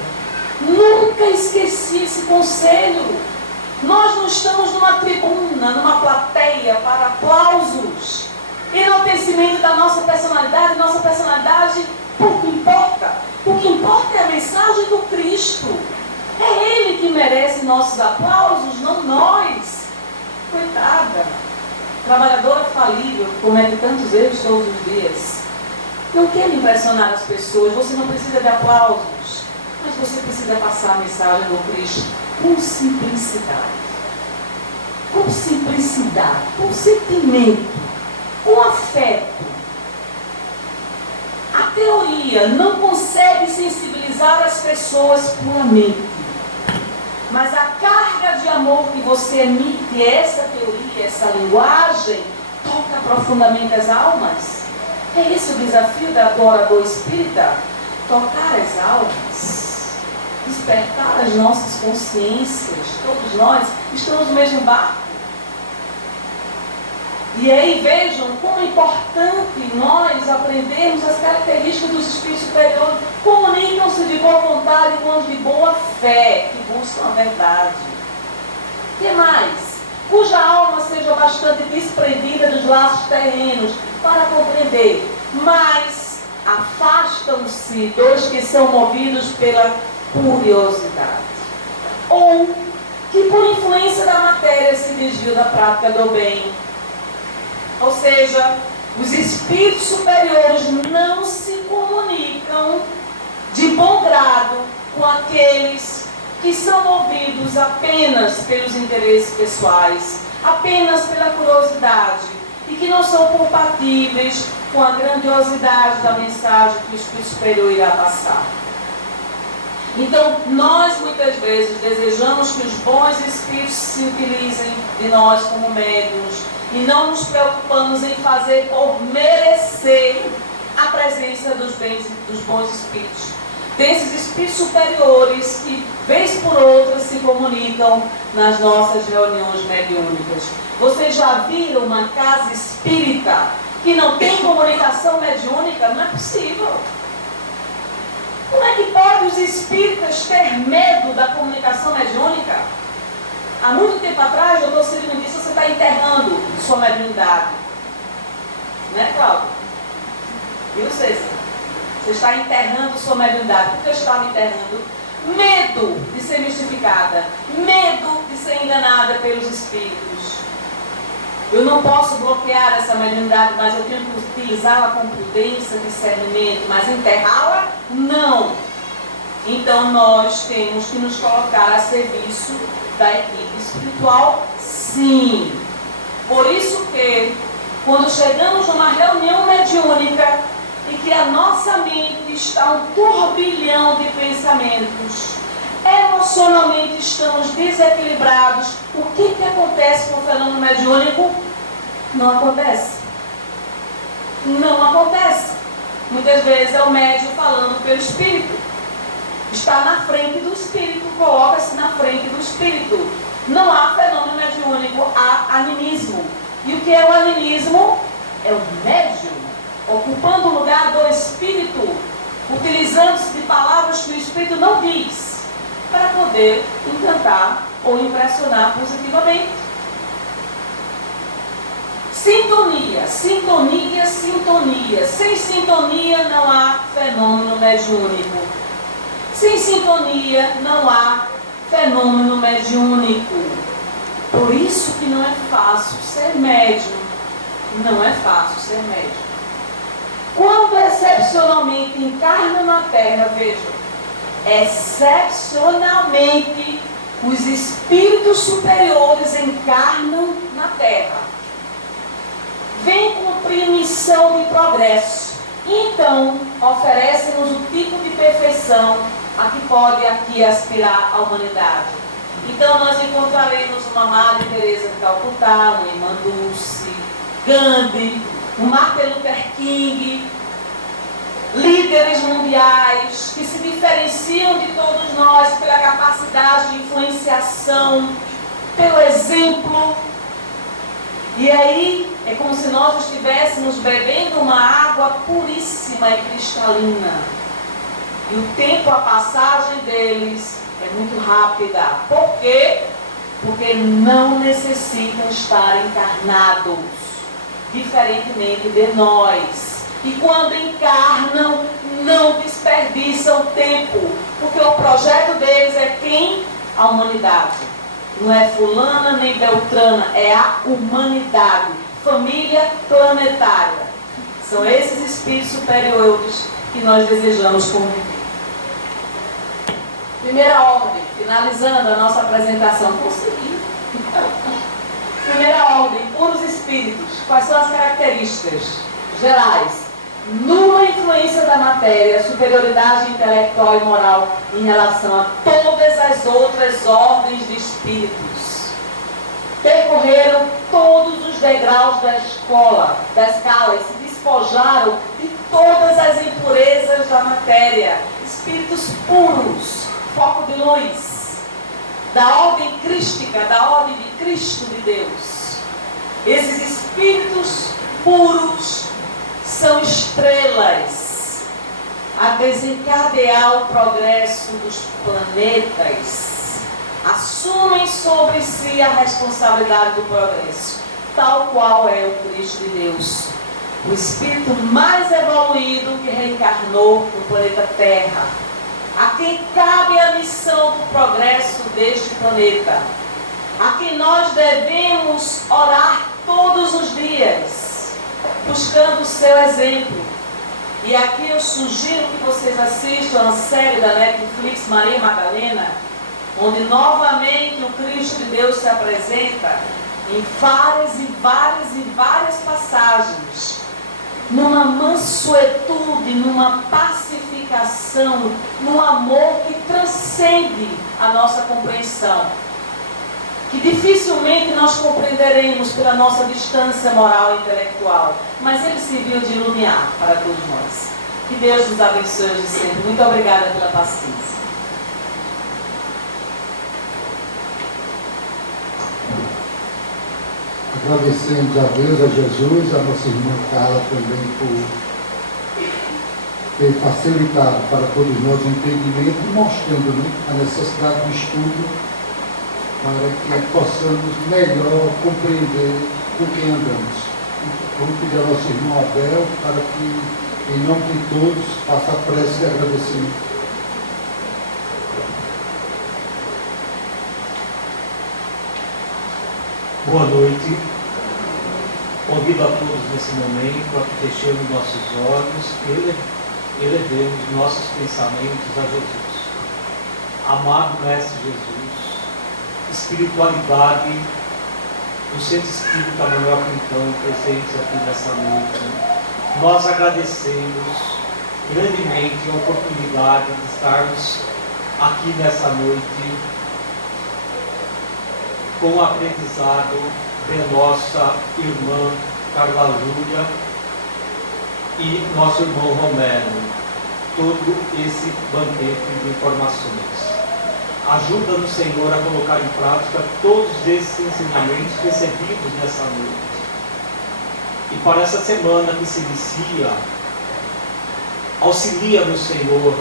Nunca esqueci esse conselho. Nós não estamos numa tribuna, numa plateia para aplausos, enaltecimento da nossa personalidade. Nossa personalidade pouco importa. O que importa é a mensagem do Cristo. É Ele que merece nossos aplausos, não nós. Coitada, trabalhadora falível, que comete tantos erros todos os dias. Não quer impressionar as pessoas, você não precisa de aplausos, mas você precisa passar a mensagem do Cristo com simplicidade. Com simplicidade, com sentimento, com afeto. A teoria não consegue sensibilizar as pessoas puramente. Mas a carga de amor que você emite, essa teoria, essa linguagem, toca profundamente as almas. É esse o desafio do orador espírita? Tocar as almas, despertar as nossas consciências. Todos nós estamos no mesmo barco. E aí vejam como é importante nós aprendermos as características dos espíritos superiores. Comunicam-se de boa vontade com os de boa fé, que buscam a verdade. O que mais? Cuja alma seja bastante desprendida dos laços terrenos para compreender, mas afastam-se dos que são movidos pela curiosidade. Ou que por influência da matéria se desviam da prática do bem. Ou seja, os espíritos superiores não se comunicam de bom grado com aqueles que são movidos apenas pelos interesses pessoais, apenas pela curiosidade, e que não são compatíveis com a grandiosidade da mensagem que o Espírito Superior irá passar. Então, nós muitas vezes desejamos que os bons espíritos se utilizem de nós como médiuns, e não nos preocupamos em fazer por merecer a presença dos bons espíritos. Desses espíritos superiores que, vez por outra, se comunicam nas nossas reuniões mediúnicas. Vocês já viram uma casa espírita que não tem comunicação mediúnica? Não é possível. Como é que podem os espíritas ter medo da comunicação mediúnica? Há muito tempo atrás, o doutor Ciro me disse: você está enterrando sua mediunidade. Né, Cláudio? Viu, César? Você está enterrando sua mediunidade. Por que eu estava enterrando? Medo de ser mistificada. Medo de ser enganada pelos espíritos. Eu não posso bloquear essa mediunidade, mas eu tenho que utilizá-la com prudência, discernimento. Mas enterrá-la, não. Então nós temos que nos colocar a serviço da equipe espiritual, sim. Por isso que, quando chegamos numa reunião mediúnica e que a nossa mente está um turbilhão de pensamentos, emocionalmente estamos desequilibrados, o que acontece com o fenômeno mediúnico? Não acontece. Não acontece. Muitas vezes é o médium falando pelo espírito. Está na frente do espírito, coloca-se na frente do espírito. Não há fenômeno mediúnico, há animismo. E o que é o animismo? É o médium ocupando o lugar do espírito, utilizando-se de palavras que o espírito não diz, para poder encantar ou impressionar positivamente. Sintonia, sintonia, sintonia. sintonia não há fenômeno mediúnico. Sem sintonia não há fenômeno mediúnico. Por isso que não é fácil ser médium. Não é fácil ser médium. Quando excepcionalmente encarna na Terra, vejam, excepcionalmente os espíritos superiores encarnam na Terra. Vem cumprir missão de progresso. Então, oferecem-nos o tipo de perfeição a que pode aqui aspirar a humanidade. Então, nós encontraremos uma Madre Teresa de Calcutá, uma Irmã Dulce, Gandhi, um Martin Luther King, líderes mundiais que se diferenciam de todos nós pela capacidade de influenciação, pelo exemplo. E aí é como se nós estivéssemos bebendo uma água puríssima e cristalina. E o tempo, a passagem deles é muito rápida. Por quê? Porque não necessitam estar encarnados, diferentemente de nós. E quando encarnam, não desperdiçam tempo, porque o projeto deles é quem? A humanidade. Não é fulana nem beltrana, é a humanidade, família planetária. São esses espíritos superiores que nós desejamos conviver. Primeira ordem, finalizando a nossa apresentação, consegui. Primeira ordem, puros espíritos. Quais são as características gerais? Nula influência da matéria, superioridade intelectual e moral em relação a todas as outras ordens de espíritos. Percorreram todos os degraus da escala e se despojaram de todas as impurezas da matéria. Espíritos puros, foco de luz, da ordem crística, da ordem de Cristo de Deus. Esses espíritos puros são estrelas a desencadear o progresso dos planetas. Assumem sobre si a responsabilidade do progresso, tal qual é o Cristo de Deus, o espírito mais evoluído que reencarnou no planeta Terra, a quem cabe a missão do progresso deste planeta, a quem nós devemos orar todos os dias, buscando o seu exemplo. E aqui eu sugiro que vocês assistam a série da Netflix Maria Madalena, onde novamente o Cristo de Deus se apresenta em várias passagens, numa mansuetude, numa pacificação, num amor que transcende a nossa compreensão, que dificilmente nós compreenderemos pela nossa distância moral e intelectual, mas ele serviu de iluminar para todos nós. Que Deus nos abençoe de sempre. Muito obrigada pela paciência. Agradecemos a Deus, a Jesus, a nossa irmã Carla também por ter facilitado para todos nós o entendimento, mostrando, né, a necessidade do estudo para que possamos melhor compreender com quem andamos. Vamos pedir ao nosso irmão Abel para que, em nome de todos, faça a prece de agradecimento. Boa noite. Convido a todos nesse momento a que fechemos nossos olhos e elevemos nossos pensamentos a Jesus. Amado Mestre Jesus, espiritualidade do Centro Espírita Manuel Quintão, presentes aqui nessa noite, nós agradecemos grandemente a oportunidade de estarmos aqui nessa noite com o aprendizado de nossa irmã Carla Júlia e nosso irmão Romero, todo esse banquete de informações. Ajuda-nos, Senhor, a colocar em prática todos esses ensinamentos recebidos nessa noite. E para essa semana que se inicia, auxilia-nos, Senhor,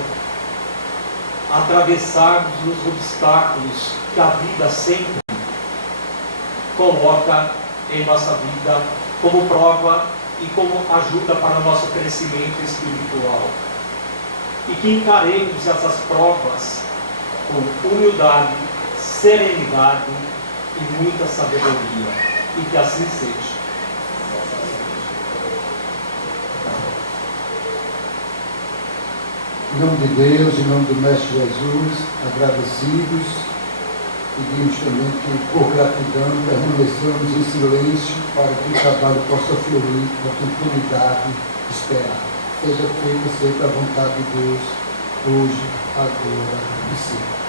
a atravessarmos os obstáculos que a vida sempre coloca em nossa vida como prova e como ajuda para o nosso crescimento espiritual. E que encaremos essas provas com humildade, serenidade e muita sabedoria. E que assim seja. Em nome de Deus, em nome do Mestre Jesus, agradecidos, pedimos também que, por gratidão, permaneçamos em silêncio para que o trabalho possa fluir com a tranquilidade esperada. Seja feita sempre a vontade de Deus, hoje, agora e sempre.